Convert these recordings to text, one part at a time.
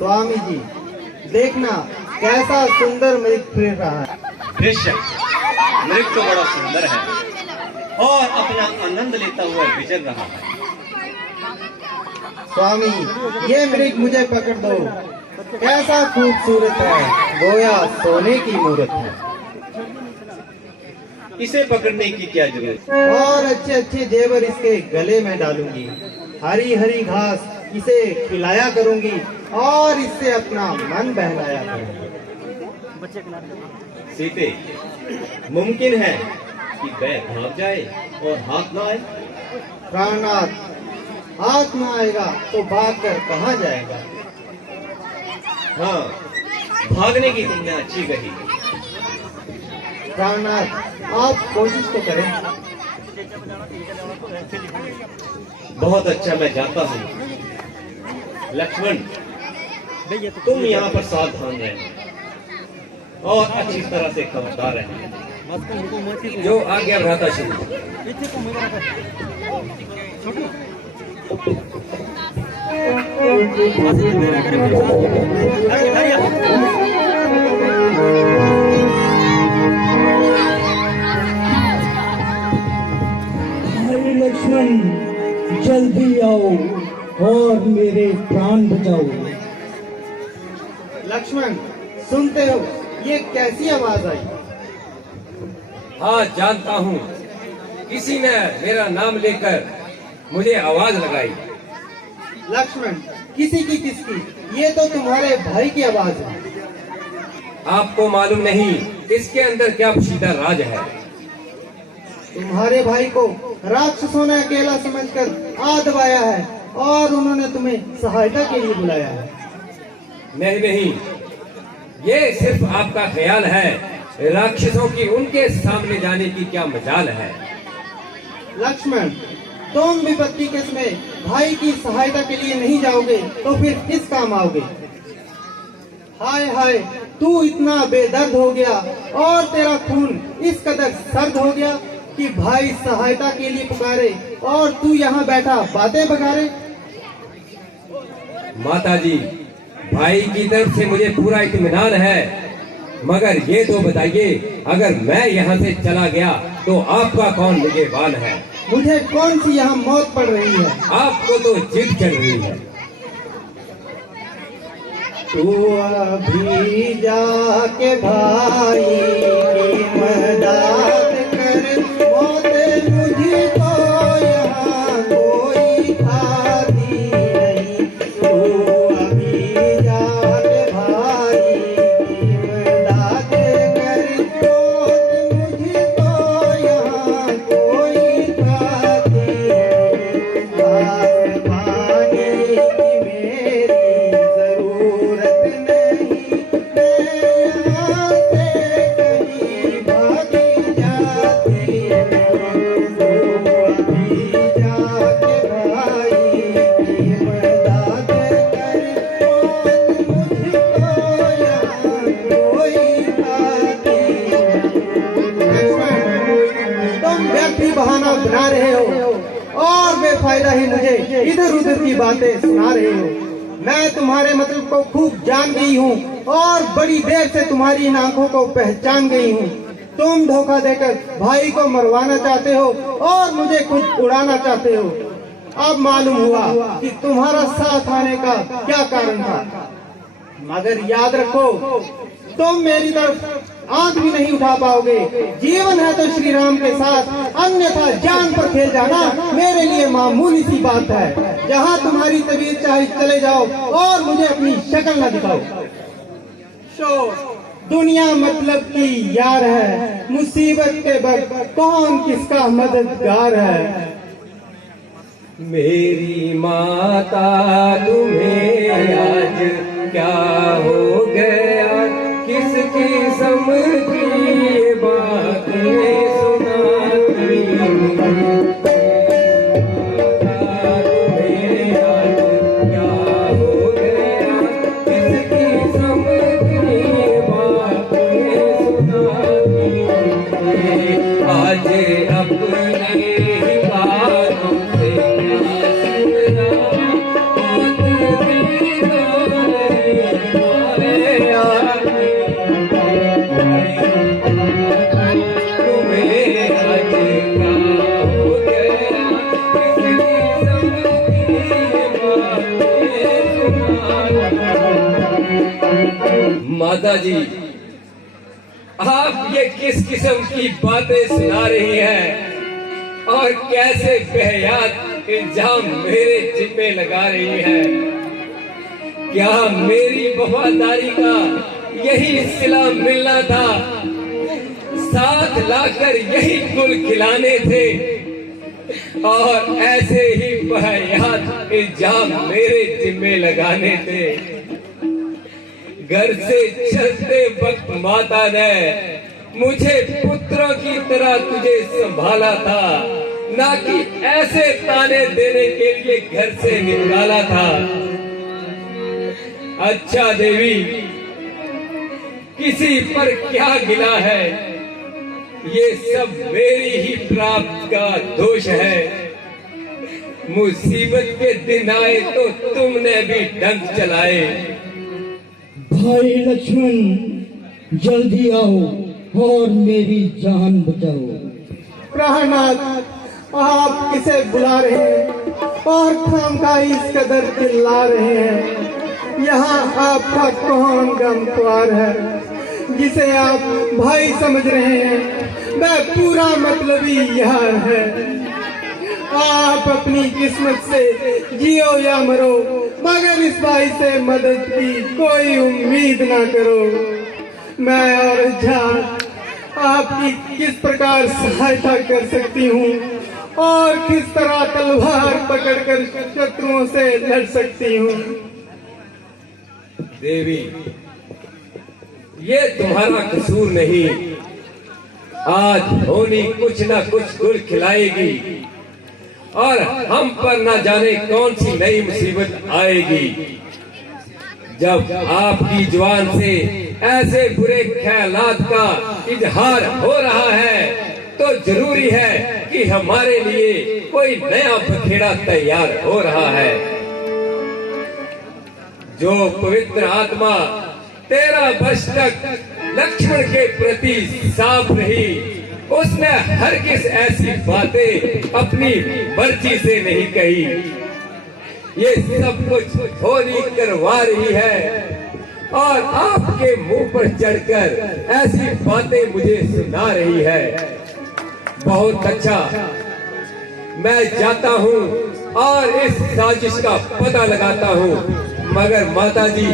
स्वामी जी, देखना कैसा सुंदर मृग फिर रहा है। बेशक मृग तो बड़ा सुंदर है और अपना आनंद लेता हुआ विचर रहा है। स्वामी, ये मृग मुझे पकड़ दो, कैसा खूबसूरत है, गोया सोने की मूरत है। इसे पकड़ने की क्या जरूरत? और अच्छे अच्छे जेवर इसके गले में डालूंगी, हरी हरी घास इसे खिलाया करूंगी और इससे अपना मन बहलाया करूंगी। सीते, मुमकिन है कि वह भाग जाए और हाथ ना आए? प्राणनाथ, हाथ ना आएगा तो भागकर कहाँ जाएगा? हाँ, भागने की तुमने अच्छी कही। प्राणनाथ, आप कोशिश तो करें। बहुत अच्छा, मैं जाता हूँ। लक्ष्मण, तुम यहाँ पर सावधान रहना और अच्छी तरह से खबरदार रहना। जो आज्ञा भ्राता श्री। लक्ष्मण, जल्दी आओ और मेरे प्राण बचाओ। लक्ष्मण, सुनते हो ये कैसी आवाज आई? हाँ, जानता हूँ। किसी ने मेरा नाम लेकर मुझे आवाज लगाई। लक्ष्मण, किसी की किसकी? ये तो तुम्हारे भाई की आवाज है। आपको मालूम नहीं इसके अंदर क्या पोशीदा राज है। तुम्हारे भाई को राक्षसों ने अकेला समझकर आ दबाया है और उन्होंने तुम्हें सहायता के लिए बुलाया है। नहीं नहीं, ये सिर्फ आपका ख्याल है। राक्षसों की उनके सामने जाने की क्या मजाल है। लक्ष्मण, तुम विपत्ति के समय भाई की सहायता के लिए नहीं जाओगे तो फिर किस काम आओगे? हाय हाय, तू इतना बेदर्द हो गया और तेरा खून इस कदर सर्द हो गया कि भाई सहायता के लिए पुकारे और तू यहाँ बैठा बातें बगारे। माताजी, भाई की तरफ से मुझे पूरा इत्मीनान है, मगर ये तो बताइए, अगर मैं यहाँ से चला गया तो आपका कौन निगहबान है? मुझे कौन सी यहाँ मौत पड़ रही है? आपको तो जिद चढ़ रही है। तू अभी जाके भाई की मदद कर, मौत मुझे तो यहाँ कोई खाती नहीं। तू अभी जाके भाई की मदद कर, मौत मुझे तो यहाँ कोई खाती नहीं। आस पानी की मेरी जरूरत नहीं, मैं यहाँ से कहीं भागी जाती नहीं। तो अभी जाके भाई की मदद कर, मौत मुझको यहाँ कोई खाती नहीं। तुम व्यर्थ ही बहाना बना रहे हो और बेफायदा ही मुझे इधर उधर की बातें सुना रहे हो। मैं तुम्हारे मतलब को खूब जान गई हूँ और बड़ी देर से तुम्हारी इन आंखों को पहचान गई हूँ। तुम धोखा देकर भाई को मरवाना चाहते हो और मुझे खुद उड़ाना चाहते हो। अब मालूम हुआ कि तुम्हारा साथ आने का क्या कारण था। मगर याद रखो, तुम मेरी तरफ आंख भी नहीं उठा पाओगे। जीवन है तो श्री राम के साथ, अन्यथा जान पर खेल जाना मेरे लिए मामूली सी बात है। जहाँ तुम्हारी तबीयत चाहे चले जाओ और मुझे अपनी शक्ल न दिखाओ। दुनिया मतलब की यार है, मुसीबत के वक्त कौन किसका मददगार है। मेरी माता तुम्हें आज क्या हो गया, किसकी समझी ये बातें सुनाती हूँ। आज अपने ही कानों से सुना, बात भी माता जी, आप ये किस किस्म की बातें सुना रही हैं और कैसे बेहयात इल्जाम मेरे जिम्मे लगा रही हैं? क्या मेरी वफादारी का यही सिला मिलना था? साथ लाकर यही गुल खिलाने थे और ऐसे ही बेहयात इल्जाम मेरे जिम्मे लगाने थे। घर से चलते वक्त माता ने मुझे पुत्रों की तरह तुझे संभाला था, ना कि ऐसे ताने देने के लिए घर से निकाला था। अच्छा देवी, किसी पर क्या गिला है? ये सब मेरी ही प्राप्त का दोष है। मुसीबत के दिन आए तो तुमने भी डंक चलाए। भाई लक्ष्मण, जल्दी आओ और मेरी जान बचाओ। प्राणनाथ, आप किसे बुला रहे हैं और खामखाई इस कदर चिल्ला रहे हैं? यहाँ आपका कौन गमख्वार है जिसे आप भाई समझ रहे हैं? वह पूरा मतलबी यार है। आप अपनी किस्मत से जियो या मरो, मगर इस भाई से मदद की कोई उम्मीद ना करो। मैं और जान आपकी किस प्रकार सहायता कर सकती हूँ और किस तरह तलवार पकड़कर शत्रुओं से लड़ सकती हूँ। देवी, ये तुम्हारा कसूर नहीं। आज होनी कुछ ना कुछ गुल खिलाएगी और हम पर ना जाने कौन सी नई मुसीबत आएगी। जब आपकी जुबान से ऐसे बुरे ख्यालात का इजहार हो रहा है तो जरूरी है कि हमारे लिए कोई नया बखेड़ा तैयार हो रहा है। जो पवित्र आत्मा 13 वर्ष तक लक्ष्मण के प्रति साफ रही, उसने हरगिज़ ऐसी बातें अपनी मर्जी से नहीं कही। ये सब कुछ होनी करवा रही है और आपके मुंह पर चढ़कर ऐसी बातें मुझे सुना रही है। बहुत अच्छा, मैं जाता हूँ और इस साजिश का पता लगाता हूँ। मगर माता जी,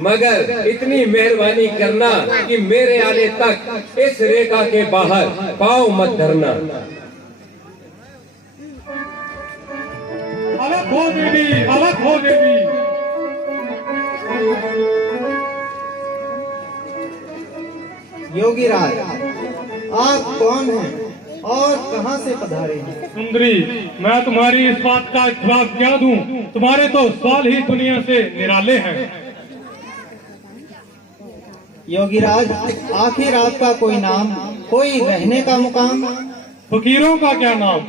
मगर इतनी मेहरबानी करना कि मेरे आने तक इस रेखा के बाहर पाँव मत धरना। अलग हो देवी, अलग हो देवी। योगीराज, आप कौन हैं और कहां से पधारे हैं? सुंदरी, मैं तुम्हारी इस बात का जवाब क्या दूं? तुम्हारे तो सवाल ही दुनिया से निराले हैं। योगीराज, आखिर आपका कोई नाम, कोई रहने का मुकाम? फकीरों का क्या नाम,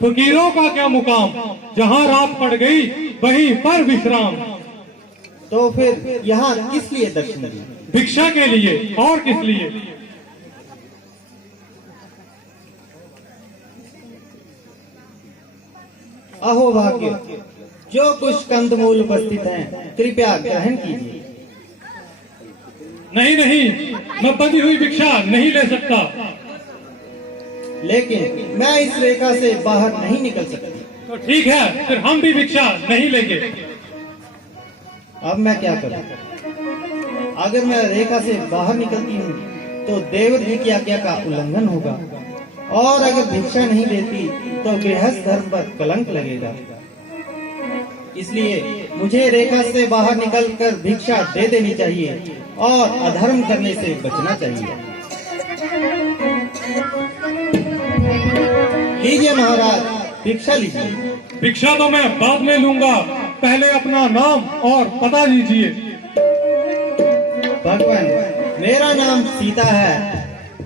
फकीरों का क्या मुकाम? जहाँ रात पड़ गई वहीं पर विश्राम। तो फिर यहाँ किस लिए दर्शन दी? भिक्षा के लिए, और किस लिए? अहो भाग्य, जो कुछ कंदमूल उपस्थित हैं कृपया ग्रहण कीजिए। नहीं नहीं, मैं बंधी हुई भिक्षा नहीं ले सकता। लेकिन मैं इस रेखा से बाहर नहीं निकल सकती। तो ठीक है, फिर हम भी भिक्षा नहीं लेंगे। अब मैं क्या करूं? अगर मैं रेखा से बाहर निकलती हूँ तो देवर जी की आज्ञा का उल्लंघन होगा, और अगर भिक्षा नहीं देती तो गृहस्थ धर्म पर कलंक लगेगा। इसलिए मुझे रेखा से बाहर निकलकर भिक्षा दे देनी चाहिए और अधर्म करने से बचना चाहिए। लीजिए महाराज, भिक्षा लीजिए। भिक्षा तो मैं बाद में लूंगा, पहले अपना नाम और पता दीजिए। भगवान, मेरा नाम सीता है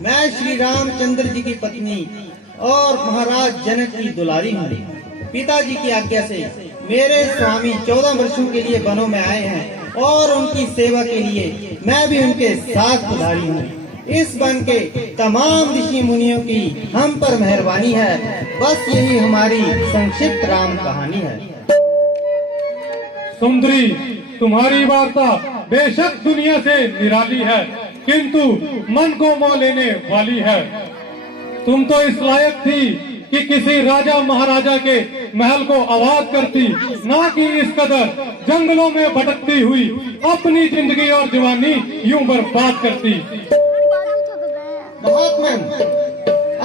मैं श्री रामचंद्र जी की पत्नी और महाराज जनक की दुलारी हूँ। पिताजी की आज्ञा से मेरे स्वामी 14 वर्षों के लिए वनों में आए हैं और उनकी सेवा के लिए मैं भी उनके साथ पधारी हूँ। इस वन के तमाम ऋषि मुनियों की हम पर मेहरबानी है। बस यही हमारी संक्षिप्त राम कहानी है। सुंदरी, तुम्हारी वार्ता बेशक दुनिया से निराली है, किंतु मन को मोह लेने वाली है। तुम तो इस लायक थी कि किसी राजा महाराजा के महल को आबाद करती, ना कि इस कदर जंगलों में भटकती हुई अपनी जिंदगी और जवानी यूं बर्बाद करती। महात्मन,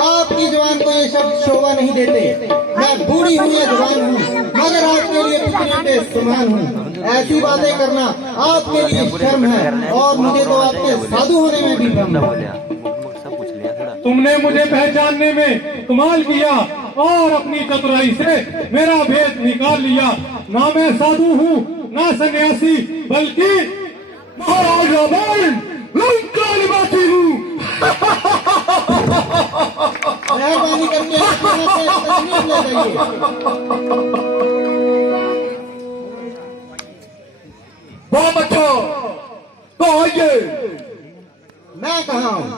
आपकी जवान को ये शब्द शोभा नहीं देते। मैं बूढ़ी हूँ या जवान हूँ, मगर आपके लिए पुत्री के समान हूँ। ऐसी बातें करना आपके लिए शर्म है और मुझे तो आपके साधु होने में भी भ्रम है। तुमने मुझे पहचानने में कमाल किया और अपनी चतुराई से मेरा भेद निकाल लिया। ना मैं साधु हूँ, ना सन्यासी, बल्कि महाराज रावण लंका निवासी हूँ। मेहरबानी करके तस्वीर ले जाइए। बहुत अच्छा, तो आइए। मैं कहाँ हूँ?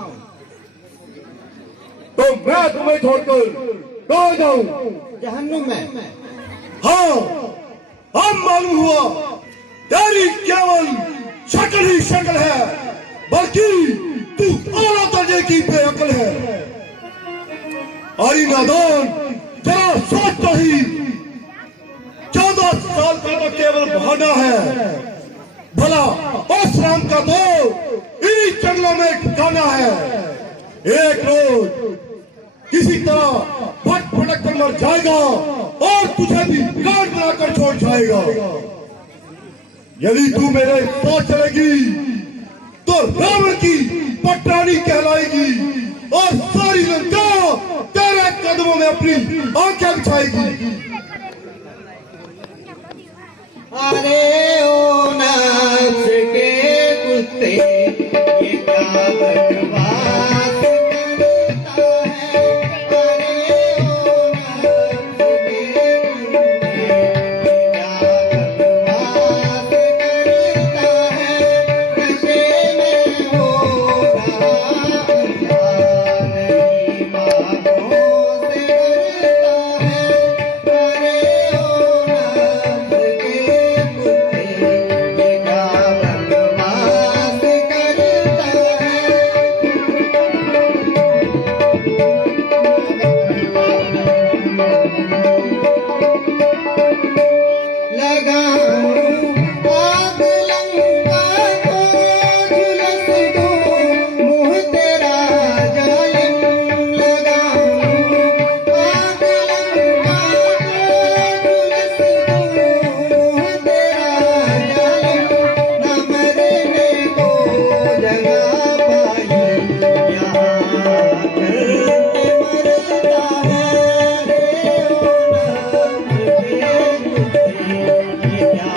तो मैं तुम्हें छोड़कर कहाँ जाऊँ? जहन्नुम में। हाँ, हम मालूम हुआ तेरी केवल शक्ल ही शक्ल है, बल्कि तू आला दर्जे की बेअक्ल है। अरे नादान, जरा सोच तो ही, 14 साल का तो केवल बहाना है। भला उस राम का तो इन्हीं जंगलों में ठिकाना है। एक रोज किसी तरह भटक भटक कर मर जाएगा और तुझे भी गांड बनाकर छोड़ जाएगा। यदि तू मेरे साथ चलेगी तो रावण की पटरानी कहलाएगी और सारी लंका तेरे कदमों में अपनी आंखें बिछाएगी। अरे ओ नफ्स के कुत्ते, ये क्या बकवास करता है। अरे ओ नफ्स के कुत्ते, ये क्या बकवास करता है। नशे में हो रहा अंधा, नहीं बाहों से डरता है। अरे ओ नफ्स के कुत्ते, ये क्या बकवास करता है। लगाऊं आग लंका को, झुलस दूं मुँह तेरा जालिम। लगाऊं आग लंका को, झुलस दूं मुँह तेरा जालिम। न मरने को जगह पाई, यहाँ करके मरता है। रे ओ नफ्स के कुत्ते, ये क्या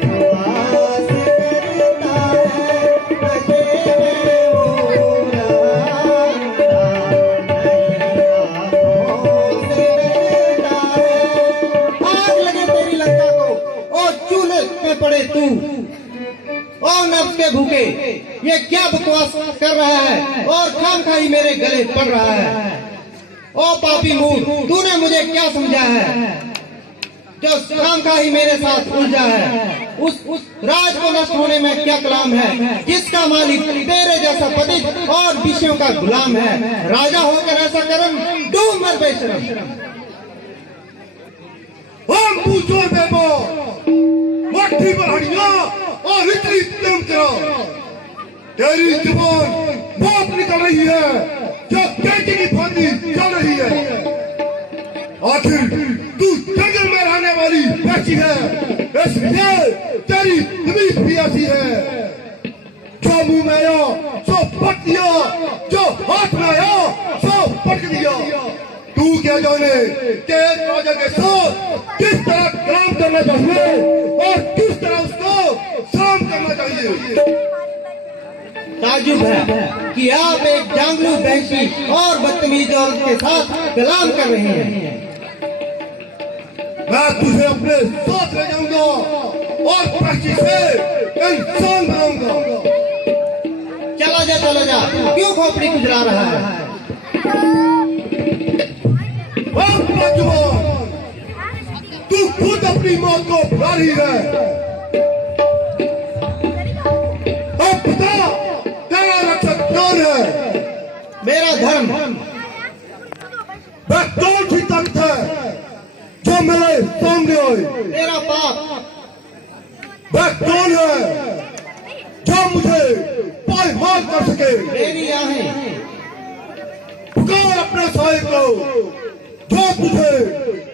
बकवास करता है। नशे में हो रहा अंधा, नहीं आँखों से डरता है। आग लगे तेरी लंका को और चूल्हे पे पड़े तू। ओ नफ्स के भूखे, ये क्या बकवास कर रहा है और खामखाई मेरे गले पड़ रहा है। ओ पापी मूर्ख, तूने मुझे क्या समझा है जो खामखाई मेरे साथ उलझा है। उस राज को नष्ट होने में क्या कलाम है, जिसका मालिक तेरे जैसा पति और विषयों का गुलाम है। राजा होकर ऐसा कर्म डूब मर बेशरम। हम पूछो बेबो, मट्टी पर हड़िया और इतनी तुम करो। तेरी जुबान बहुत निकल रही है, जो कैंची की फांदी चल रही है। आखिर तू जंगल में रहने वाली वैसी है, इसलिए तेरी तमीज भी ऐसी है। जो मुंह में आया सो पट दिया, जो हाथ में आया सो पट दिया। तू क्या जाने कि एक राजा के साथ किस तरह काम करना चाहिए और किस तरह उसको शाम करना चाहिए। ताजुब है कि आप एक जांगलू बहशी और बदतमीज औरत के साथ कलाम कर रहे हैं। मैं तुझे अपने साथ ले जाऊंगा और बहशी से इंसान बनाऊंगा। चला जा, क्यों खोपड़ी गुजरा रहा है? तू खुद अपनी मौत को बुला रही है। अब बता, तेरा रक्षक कौन है? मेरा धर्म। वह कौन सी ताकत है जो मेरे सामने आए? तेरा पाप। वह कौन है जो मुझे पायमाल कर सके? मेरी आहें। पुकार अपने साहिब को जो तुझे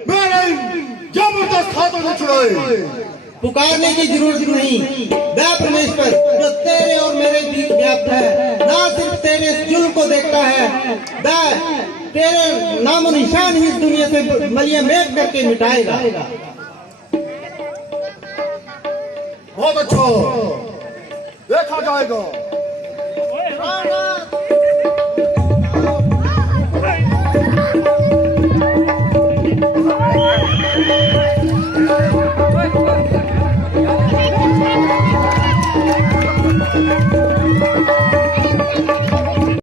मेरे जबरदस्त हाथों से छुड़ाए। पुकारने की जरूरत नहीं। वह परमेश्वर जो तेरे और मेरे बीच व्याप्त है, ना सिर्फ तेरे इस जुल्म को देखता है, वह तेरे नामो निशान ही इस दुनिया से मलिया मेट करके मिटाएगा। बहुत अच्छा, देखा जाएगा।